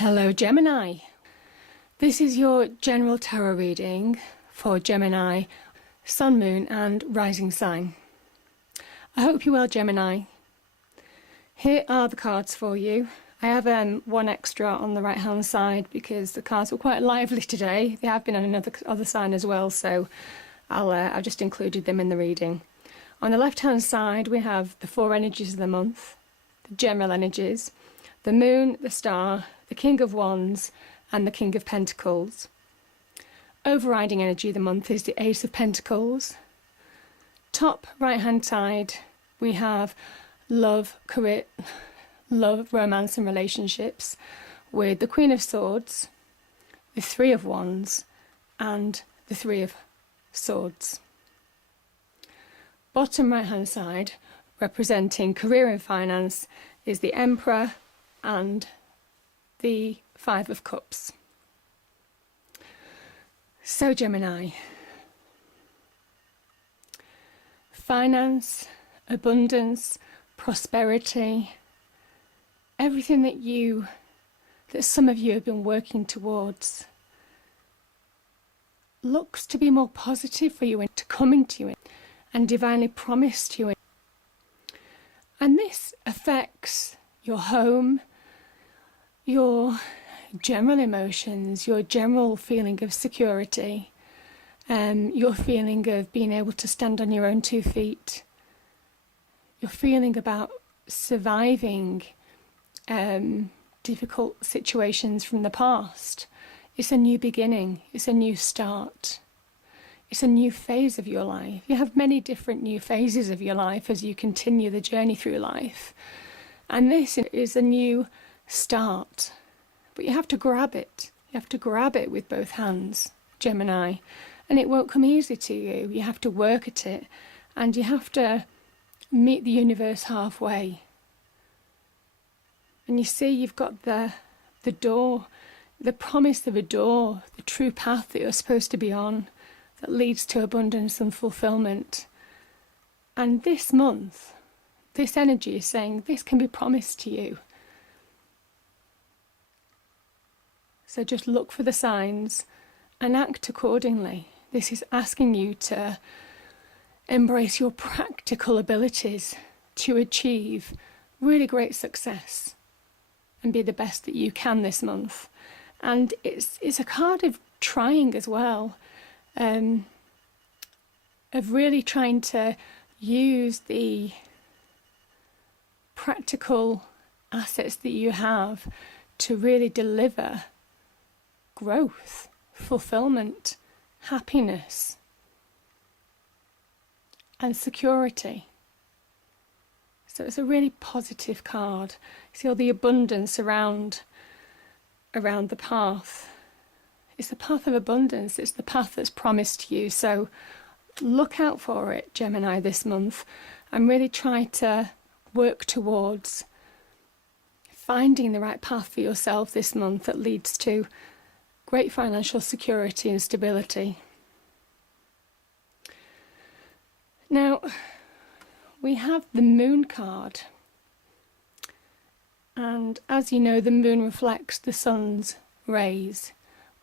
Hello Gemini, this is your general tarot reading for Gemini, Sun, Moon and Rising sign. I hope you're well, Gemini. Here are the cards for you. I have one extra on the right hand side because the cards were quite lively today. They have been on another other sign as well, so I've just included them in the reading. On the left hand side we have the four energies of the month, the general energies, the Moon, the Star, the King of Wands and the King of Pentacles. Overriding energy of the month is the Ace of Pentacles. Top right hand side we have love, career, love, romance and relationships with the Queen of Swords, the Three of Wands and the Three of Swords. Bottom right hand side representing career and finance is the Emperor and the Five of Cups. So Gemini, finance, abundance, prosperity, everything that some of you have been working towards looks to be more positive for you and to coming to you and divinely promised to you. And this affects your home, your general emotions, your general feeling of security, your feeling of being able to stand on your own 2 feet, your feeling about surviving difficult situations from the past. It's a new beginning, it's a new start, it's a new phase of your life. You have many different new phases of your life as you continue the journey through life, and this is a new start, but you have to grab it. You have to grab it with both hands, Gemini, and it won't come easy to you. You have to work at it and you have to meet the universe halfway. And you see, you've got the door, the promise of a door, the true path that you're supposed to be on that leads to abundance and fulfillment. And this month, this energy is saying this can be promised to you. So just look for the signs and act accordingly. This is asking you to embrace your practical abilities to achieve really great success and be the best that you can this month. And it's a card of trying as well, of really trying to use the practical assets that you have to really deliver growth, fulfillment, happiness and security. So it's a really positive card. See all the abundance around the path. It's the path of abundance. It's the path that's promised to you. So look out for it, Gemini, this month, and really try to work towards finding the right path for yourself this month that leads to great financial security and stability. Now, we have the Moon card. And as you know, the moon reflects the sun's rays,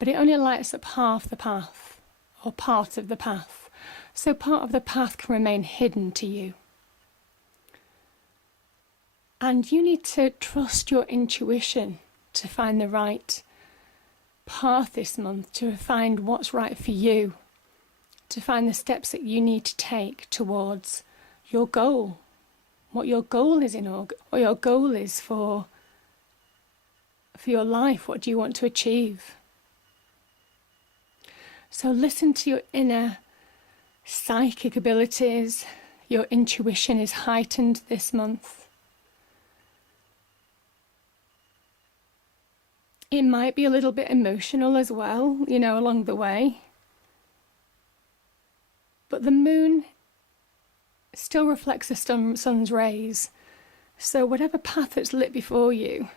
but it only lights up half the path, or part of the path. So part of the path can remain hidden to you. And you need to trust your intuition to find the right path this month, to find what's right for you, to find the steps that you need to take towards your goal, what your goal is what your goal is for your life. What do you want to achieve? So listen to your inner psychic abilities. Your intuition is heightened this month. It might be a little bit emotional as well, you know, along the way. But the moon still reflects the sun's rays. So whatever path that's lit before you,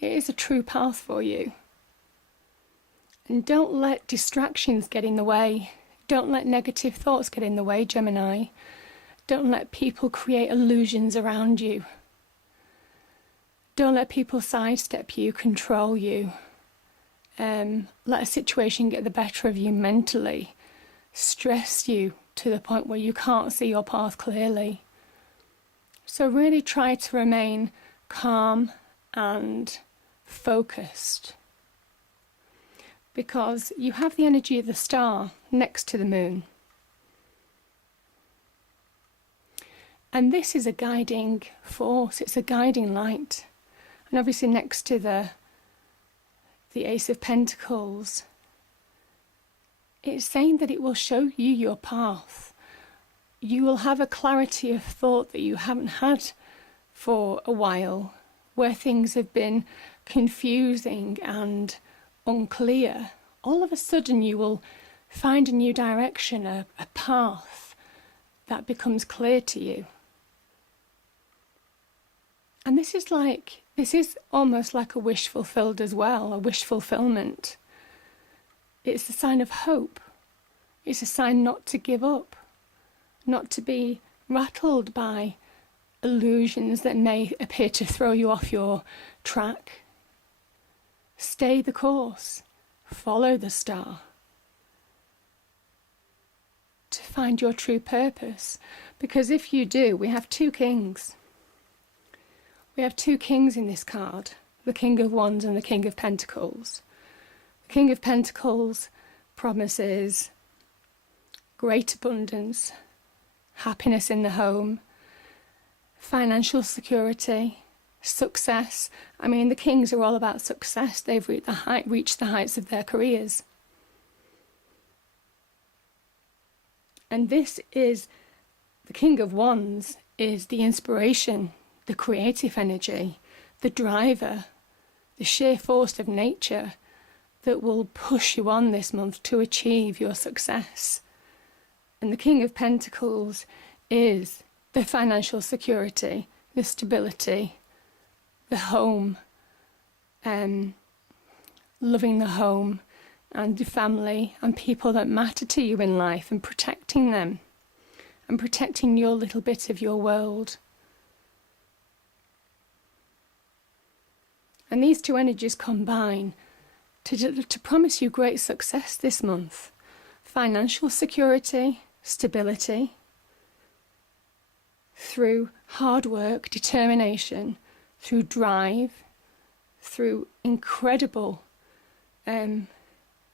it is a true path for you. And don't let distractions get in the way. Don't let negative thoughts get in the way, Gemini. Don't let people create illusions around you. Don't let people sidestep you, control you. Let a situation get the better of you mentally, stress you to the point where you can't see your path clearly. So really try to remain calm and focused, because you have the energy of the star next to the moon. And this is a guiding force, it's a guiding light. And obviously next to the Ace of Pentacles, it's saying that it will show you your path. You will have a clarity of thought that you haven't had for a while, where things have been confusing and unclear. All of a sudden you will find a new direction, a path that becomes clear to you. And this is almost like a wish fulfilled as well, a wish fulfillment. It's a sign of hope. It's a sign not to give up, not to be rattled by illusions that may appear to throw you off your track. Stay the course, follow the star to find your true purpose. Because if you do, we have two kings. We have two kings in this card, the King of Wands and the King of Pentacles. The King of Pentacles promises great abundance, happiness in the home, financial security, success. I mean, the kings are all about success. They've reached the heights of their careers. And this is, the King of Wands is the inspiration, the creative energy, the driver, the sheer force of nature that will push you on this month to achieve your success. And the King of Pentacles is the financial security, the stability, the home, loving the home and the family and people that matter to you in life, and protecting them and protecting your little bit of your world. And these two energies combine to promise you great success this month. Financial security, stability, through hard work, determination, through drive, through incredible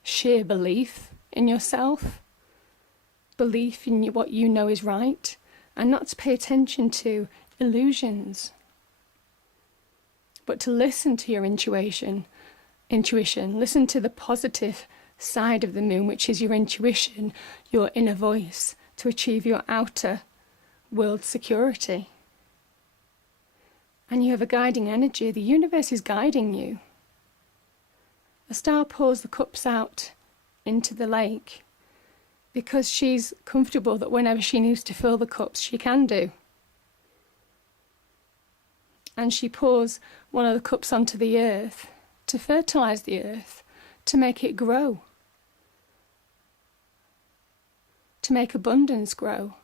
sheer belief in yourself, belief in what you know is right, and not to pay attention to illusions, but to listen to your intuition, listen to the positive side of the moon, which is your intuition, your inner voice, to achieve your outer world security. And you have a guiding energy. The universe is guiding you. The star pours the cups out into the lake because she's comfortable that whenever she needs to fill the cups, she can do. And she pours one of the cups onto the earth to fertilize the earth, to make it grow, to make abundance grow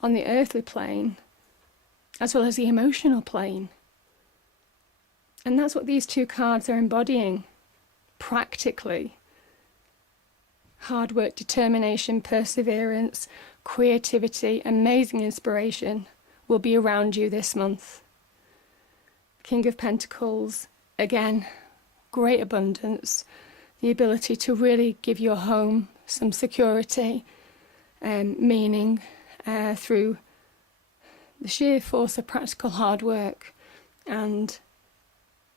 on the earthly plane as well as the emotional plane. And that's what these two cards are embodying practically. Hard work, determination, perseverance, creativity, amazing inspiration will be around you this month. King of Pentacles, again, great abundance, the ability to really give your home some security and meaning through the sheer force of practical hard work and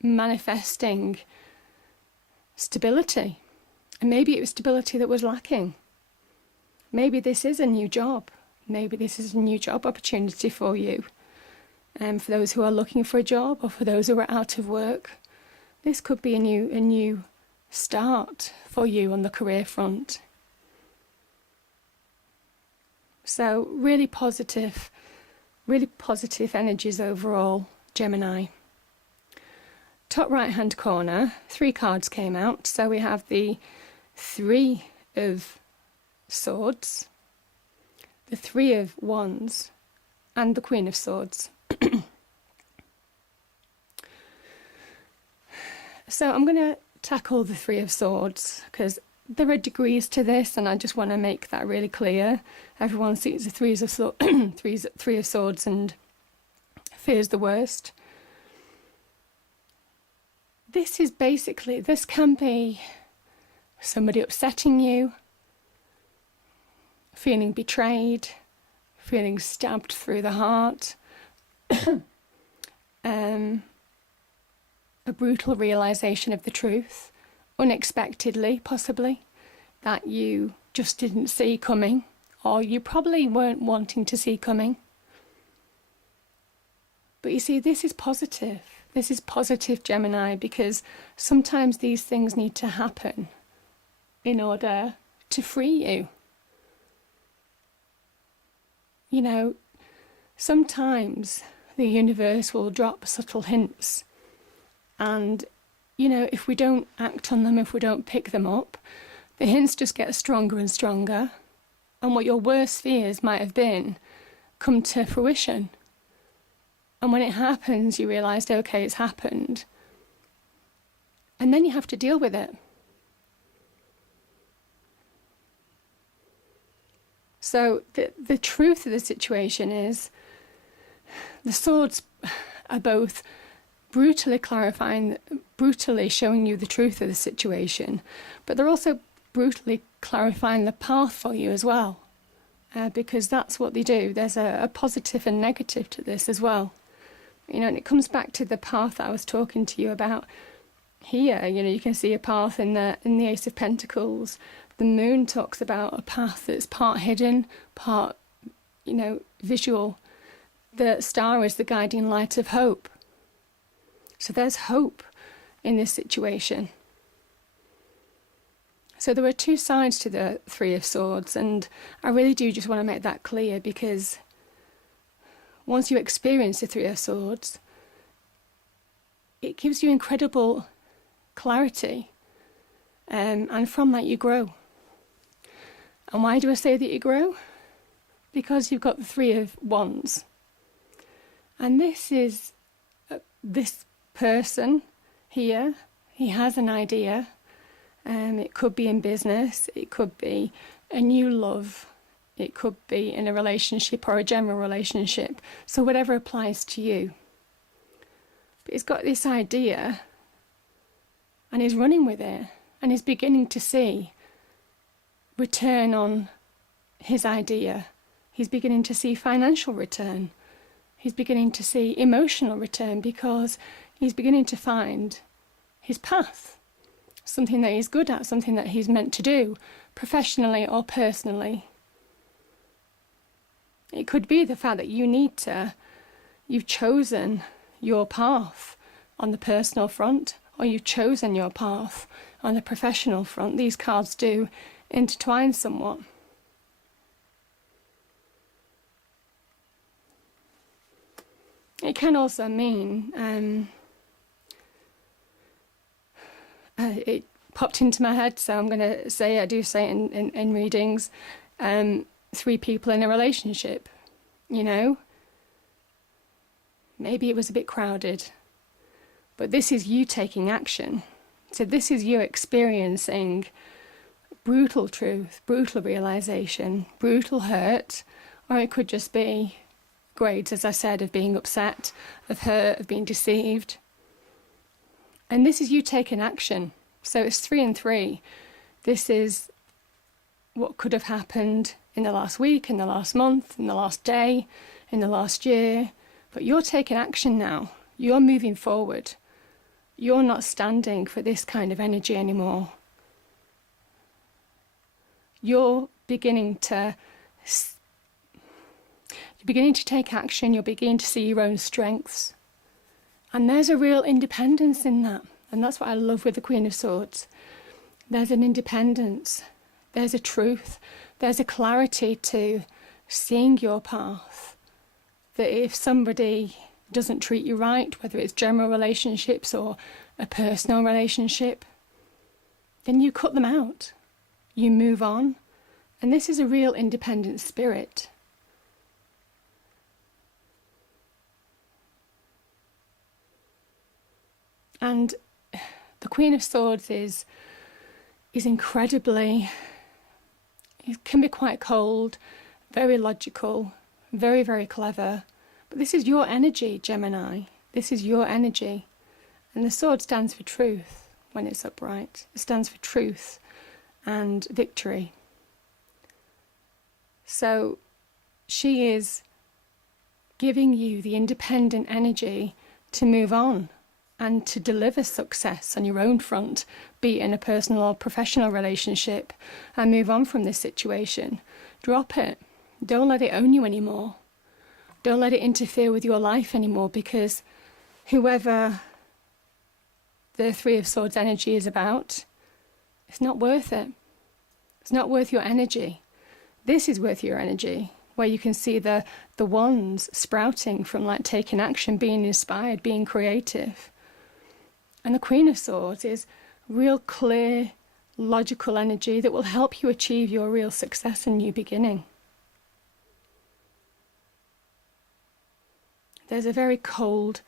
manifesting stability. And maybe it was stability that was lacking. Maybe this is a new job. Maybe this is a new job opportunity for you. And for those who are looking for a job, or for those who are out of work, this could be a new start for you on the career front. So really positive energies overall, Gemini. Top right hand corner, 3 cards came out. So we have the 3 of Swords, the 3 of Wands, and the Queen of Swords. So I'm going to tackle the Three of Swords because there are degrees to this, and I just want to make that really clear. Everyone sees the Three of Swords and fears the worst. This is basically, this can be somebody upsetting you, feeling betrayed, feeling stabbed through the heart, a brutal realization of the truth, unexpectedly, possibly, that you just didn't see coming, or you probably weren't wanting to see coming. But you see, this is positive. This is positive, Gemini, because sometimes these things need to happen in order to free you. You know, sometimes the universe will drop subtle hints, and, you know, if we don't act on them, if we don't pick them up, the hints just get stronger and stronger, and what your worst fears might have been come to fruition. And when it happens, you realise, okay, it's happened, and then you have to deal with it. So the truth of the situation is, the swords are both brutally clarifying, brutally showing you the truth of the situation, but they're also brutally clarifying the path for you as well, because that's what they do. There's a positive and negative to this as well. You know, and it comes back to the path that I was talking to you about here. You know, you can see a path in the Ace of Pentacles. The moon talks about a path that's part hidden, part, you know, visual. The star is the guiding light of hope. So there's hope in this situation. So there are two sides to the Three of Swords, and I really do just want to make that clear, because once you experience the Three of Swords, it gives you incredible clarity, and from that you grow. And why do I say that you grow? Because you've got the Three of Wands. And this is this person here, he has an idea. It could be in business, it could be a new love, it could be in a relationship or a general relationship. So whatever applies to you. But he's got this idea, and he's running with it, and he's beginning to see return on his idea. He's beginning to see financial return. He's beginning to see emotional return, because he's beginning to find his path, something that he's good at, something that he's meant to do, professionally or personally. It could be the fact that you've chosen your path on the personal front, or you've chosen your path on the professional front. These cards do intertwine somewhat. It can also mean, it popped into my head, so I'm going to say, I do say it in readings, three people in a relationship, you know. Maybe it was a bit crowded, but this is you taking action. So this is you experiencing brutal truth, brutal realization, brutal hurt, or it could just be grades, as I said, of being upset, of hurt, of being deceived. And this is you taking action. So it's 3 and 3. This is what could have happened in the last week, in the last month, in the last day, in the last year. But you're taking action now. You're moving forward. You're not standing for this kind of energy anymore. You're beginning to take action. You're beginning to see your own strengths. And there's a real independence in that. And that's what I love with the Queen of Swords. There's an independence. There's a truth. There's a clarity to seeing your path. That if somebody doesn't treat you right, whether it's general relationships or a personal relationship, then you cut them out. You move on. And this is a real independent spirit. And The Queen of Swords is incredibly, it can be quite cold, very logical, very, very clever. But this is your energy, Gemini. This is your energy. And the sword stands for truth when it's upright. It stands for truth and victory. So she is giving you the independent energy to move on and to deliver success on your own front, be it in a personal or professional relationship, and move on from this situation. Drop it. Don't let it own you anymore. Don't let it interfere with your life anymore, because whoever the Three of Swords energy is about, it's not worth it. It's not worth your energy. This is worth your energy, where you can see the wands sprouting from like taking action, being inspired, being creative. And the Queen of Swords is real clear, logical energy that will help you achieve your real success and new beginning. There's a very cold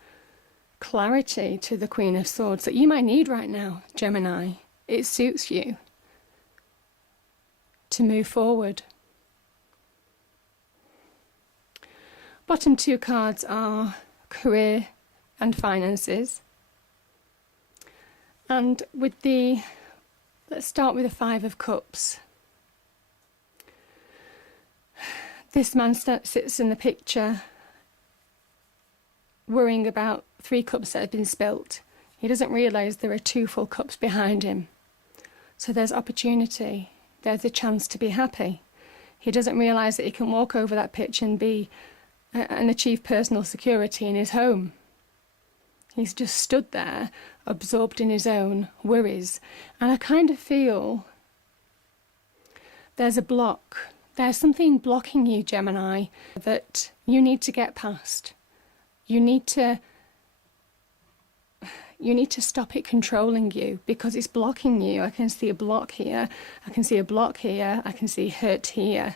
clarity to the Queen of Swords that you might need right now, Gemini. It suits you to move forward. Bottom two cards are career and finances. And with let's start with the Five of Cups. This man sits in the picture worrying about 3 cups that have been spilt. He doesn't realise there are 2 full cups behind him. So there's opportunity. There's a chance to be happy. He doesn't realise that he can walk over that pitch and and achieve personal security in his home. He's just stood there, absorbed in his own worries. And I kind of feel there's a block. There's something blocking you, Gemini, that you need to get past. You need to stop it controlling you, because it's blocking you. I can see a block here. I can see a block here. I can see hurt here.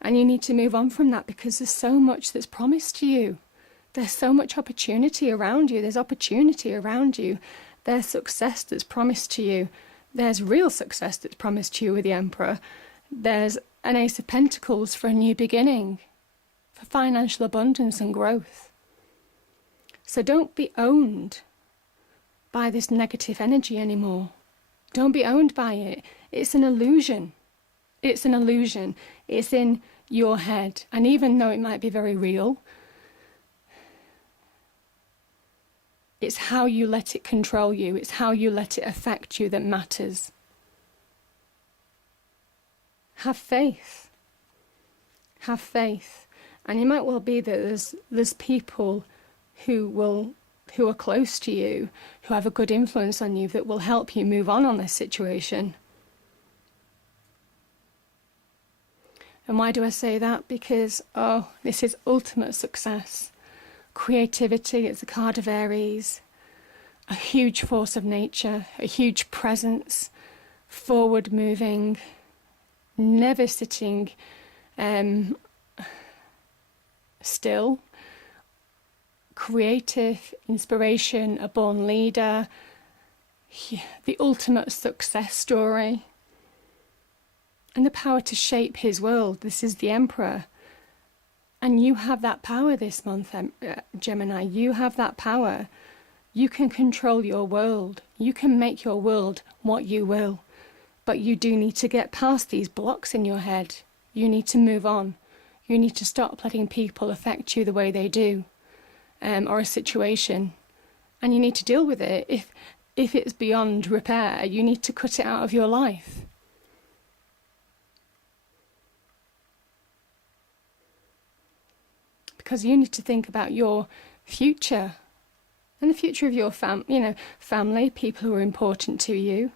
And you need to move on from that, because there's so much that's promised to you. There's so much opportunity around you. There's opportunity around you. There's success that's promised to you. There's real success that's promised to you with the Emperor. There's an Ace of Pentacles for a new beginning, for financial abundance and growth. So don't be owned by this negative energy anymore. Don't be owned by it. It's an illusion. It's an illusion. It's in your head. And even though it might be very real, it's how you let it control you. It's how you let it affect you that matters. Have faith. Have faith. And it might well be that there's people who are close to you, who have a good influence on you, that will help you move on this situation. And why do I say that? Because, this is ultimate success. Creativity, it's a card of Aries. A huge force of nature, a huge presence, forward moving, never sitting still. Creative, inspiration, a born leader, the ultimate success story. And the power to shape his world. This is the Emperor. And you have that power this month, Gemini. You have that power. You can control your world. You can make your world what you will. But you do need to get past these blocks in your head. You need to move on. You need to stop letting people affect you the way they do, or a situation. And you need to deal with it. If it's beyond repair, you need to cut it out of your life. Because you need to think about your future and the future of your family, people who are important to you.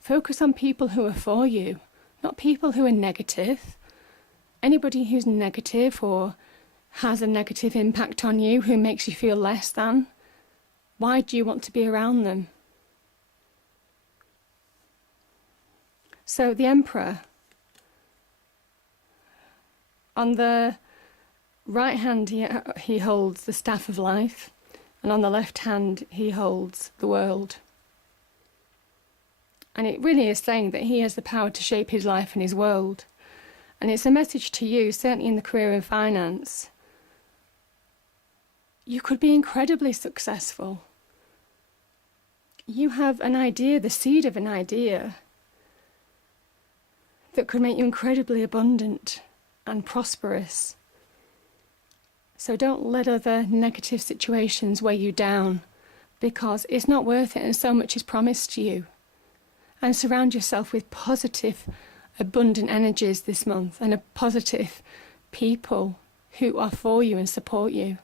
Focus on people who are for you, not people who are negative. Anybody who's negative or has a negative impact on you, who makes you feel less than, why do you want to be around them? So the Emperor, on the right hand he holds the staff of life, and on the left hand he holds the world. And it really is saying that he has the power to shape his life and his world. And it's a message to you, certainly in the career and finance. You could be incredibly successful. You have an idea, the seed of an idea, that could make you incredibly abundant and prosperous. So don't let other negative situations weigh you down, because it's not worth it and so much is promised to you. And surround yourself with positive, abundant energies this month and positive people who are for you and support you.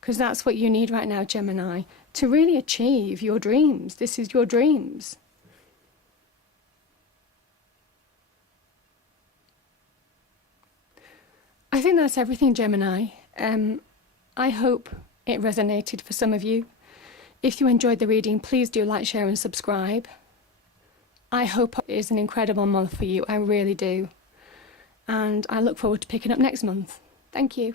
Because that's what you need right now, Gemini, to really achieve your dreams. This is your dreams. I think that's everything, Gemini. I hope it resonated for some of you. If you enjoyed the reading, please do like, share and subscribe. I hope it is an incredible month for you. I really do. And I look forward to picking up next month. Thank you.